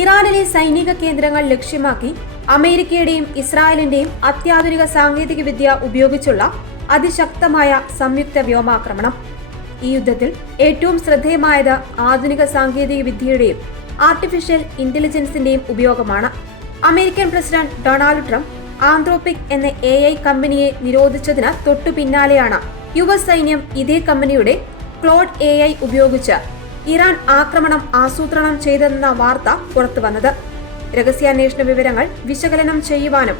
ഇറാനിലെ സൈനിക കേന്ദ്രങ്ങൾ ലക്ഷ്യമാക്കി അമേരിക്കയുടെയും ഇസ്രായേലിന്റെയും അത്യാധുനിക സാങ്കേതിക വിദ്യ ഉപയോഗിച്ചുള്ള അതിശക്തമായ സംയുക്ത വ്യോമാക്രമണം. ഈ യുദ്ധത്തിൽ ഏറ്റവും ശ്രദ്ധേയമായത് ആധുനിക സാങ്കേതിക വിദ്യയുടെയും ആർട്ടിഫിഷ്യൽ ഇന്റലിജൻസിന്റെയും ഉപയോഗമാണ്. American president Donald Trump Anthropic എന്ന AI കമ്പനിയെ നിരോധിച്ചതിന് തൊട്ടു പിന്നാലെയാണ് യുഎസ് സൈന്യം ഇതേ കമ്പനിയുടെ ക്ലോഡ് AI ഉപയോഗിച്ച് ഇറാൻ ആക്രമണം ആസൂത്രണം ചെയ്തെന്ന വാർത്ത പുറത്തുവന്നത്. രഹസ്യാന്വേഷണ വിവരങ്ങൾ വിശകലനം ചെയ്യുവാനും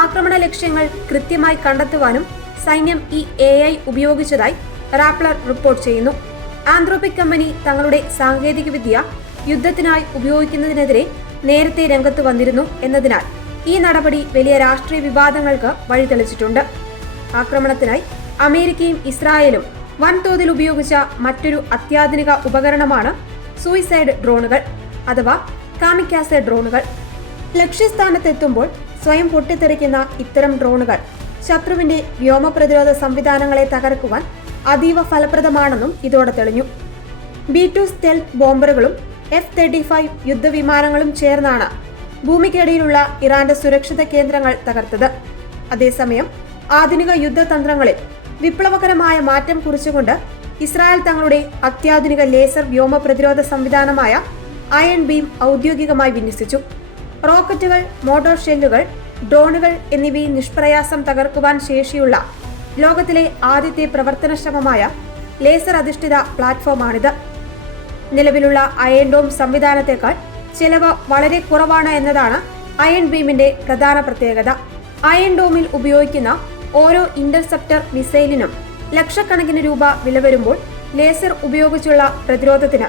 ആക്രമണ ലക്ഷ്യങ്ങൾ കൃത്യമായി കണ്ടെത്തുവാനും സൈന്യം ഈ AI ഉപയോഗിച്ചതായി റാപ്ലർ റിപ്പോർട്ട് ചെയ്യുന്നു. ആന്ത്രോപിക് കമ്പനി തങ്ങളുടെ സാങ്കേതികവിദ്യ യുദ്ധത്തിനായി ഉപയോഗിക്കുന്നതിനെതിരെ നേരത്തെ രംഗത്ത് വന്നിരുന്നു എന്നതിനാൽ ഈ നടപടി വലിയ രാഷ്ട്രീയ വിവാദങ്ങൾക്ക് വഴിതെളിച്ചിട്ടുണ്ട്. ആക്രമണത്തിനായി അമേരിക്കയും ഇസ്രായേലും വൻതോതിൽ ഉപയോഗിച്ച മറ്റൊരു അത്യാധുനിക ഉപകരണമാണ് സൂയിസൈഡ് ഡ്രോണുകൾ അഥവാ കാമിക്കാസെ ഡ്രോണുകൾ. ലക്ഷ്യസ്ഥാനത്തെത്തുമ്പോൾ സ്വയം പൊട്ടിത്തെറിക്കുന്ന ഇത്തരം ഡ്രോണുകൾ ശത്രുവിന്റെ വ്യോമ പ്രതിരോധ സംവിധാനങ്ങളെ തകർക്കുവാൻ അതീവ ഫലപ്രദമാണെന്നും ഇതോടെ തെളിഞ്ഞു. B-2 സ്റ്റെൽത്ത് ബോംബറുകളും F-35 യുദ്ധവിമാനങ്ങളും ചേർന്നാണ് ഭൂമിക്കടിയിലുള്ള ഇറാന്റെ സുരക്ഷിത കേന്ദ്രങ്ങൾ തകർത്തത്. അതേസമയം ആധുനിക യുദ്ധതന്ത്രങ്ങളിൽ വിപ്ലവകരമായ മാറ്റം കുറിച്ചുകൊണ്ട് ഇസ്രായേൽ തങ്ങളുടെ അത്യാധുനിക ലേസർ വ്യോമ പ്രതിരോധ സംവിധാനമായ അയൺ ബീം ഔദ്യോഗികമായി വിന്യസിച്ചു. റോക്കറ്റുകൾ, മോട്ടോർ ഷെല്ലുകൾ, ഡ്രോണുകൾ എന്നിവയെ നിഷ്പ്രയാസം തകർക്കുവാൻ ശേഷിയുള്ള ലോകത്തിലെ ആദ്യത്തെ പ്രവർത്തനക്ഷമമായ ലേസർ അധിഷ്ഠിത പ്ലാറ്റ്ഫോമാണിത്. നിലവിലുള്ള അയൺ ഡോം സംവിധാനത്തെക്കാൾ ചെലവ് വളരെ കുറവാണ് എന്നതാണ് അയൺ ബീമിന്റെ പ്രധാന പ്രത്യേകത. അയൺ ഡോമിൽ ഉപയോഗിക്കുന്ന ഓരോ ഇന്റർസെപ്റ്റർ മിസൈലിനും ലക്ഷക്കണക്കിന് രൂപ വില വരുമ്പോൾ ലേസർ ഉപയോഗിച്ചുള്ള പ്രതിരോധത്തിന്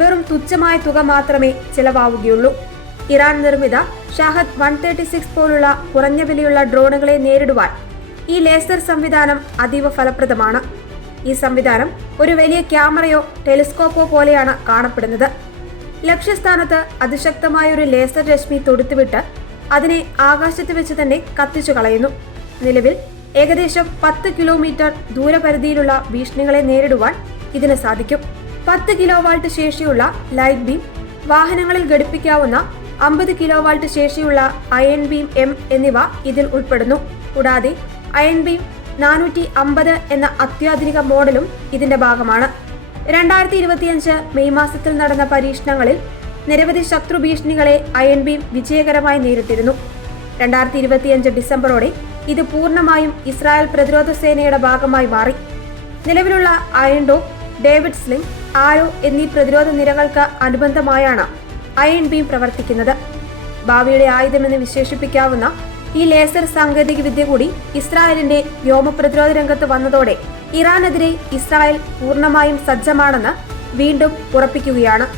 വെറും തുച്ഛമായ തുക മാത്രമേ ചെലവാവുകയുള്ളൂ. ഇറാൻ നിർമ്മിത ഷാഹദ് 136 പോലുള്ള കുറഞ്ഞ വിലയുള്ള ഡ്രോണുകളെ നേരിടുവാൻ ഈ ലേസർ സംവിധാനം അതീവ ഫലപ്രദമാണ്. ഈ സംവിധാനം ഒരു വലിയ ക്യാമറയോ ടെലിസ്കോപ്പോ പോലെയാണ് കാണപ്പെടുന്നത്. ലക്ഷ്യസ്ഥാനത്ത് അതിശക്തമായ ഒരു ലേസർ രശ്മി തൊടുത്തുവിട്ട് അതിനെ ആകാശത്ത് വെച്ച് തന്നെ കത്തിച്ചു കളയുന്നു. നിലവിൽ ഏകദേശം 10 കിലോമീറ്റർ ദൂരപരിധിയിലുള്ള ഭീഷണികളെ നേരിടുവാൻ ഇതിന് സാധിക്കും. 10 കിലോവാൾട്ട് ശേഷിയുള്ള ലൈറ്റ് ബീം, വാഹനങ്ങളിൽ ഘടിപ്പിക്കാവുന്ന 50 കിലോവാൾട്ട് ശേഷിയുള്ള അയൺ ബീം M എന്നിവ ഇതിൽ ഉൾപ്പെടുന്നു. കൂടാതെ അയൺ ബീം 450 എന്ന അത്യാധുനിക മോഡലും ഇതിന്റെ ഭാഗമാണ്. 2025 മെയ് മാസത്തിൽ നടന്ന പരീക്ഷണങ്ങളിൽ നിരവധി ശത്രു ഭീഷണികളെ അയൺ ബീം വിജയകരമായി നേരിട്ടിരുന്നു. 2025 ഡിസംബറോടെ ഇത് പൂർണ്ണമായും ഇസ്രായേൽ പ്രതിരോധ സേനയുടെ ഭാഗമായി മാറി. നിലവിലുള്ള അയൺ ഡോം, ഡേവിഡ് സ്ലിംഗ്, ആരോ എന്നീ പ്രതിരോധ നിരകൾക്ക് അനുബന്ധമായാണ് അയൺ ബീം പ്രവർത്തിക്കുന്നത്. ഭാവിയുടെ ആയുധമെന്ന് വിശേഷിപ്പിക്കാവുന്ന ഈ ലേസർ സാങ്കേതിക വിദ്യ കൂടി ഇസ്രായേലിന്റെ വ്യോമ പ്രതിരോധ രംഗത്ത് വന്നതോടെ ഇറാനെതിരെ ഇസ്രായേൽ പൂർണ്ണമായും സജ്ജമാണെന്ന് വീണ്ടും ഉറപ്പിക്കുകയാണ്.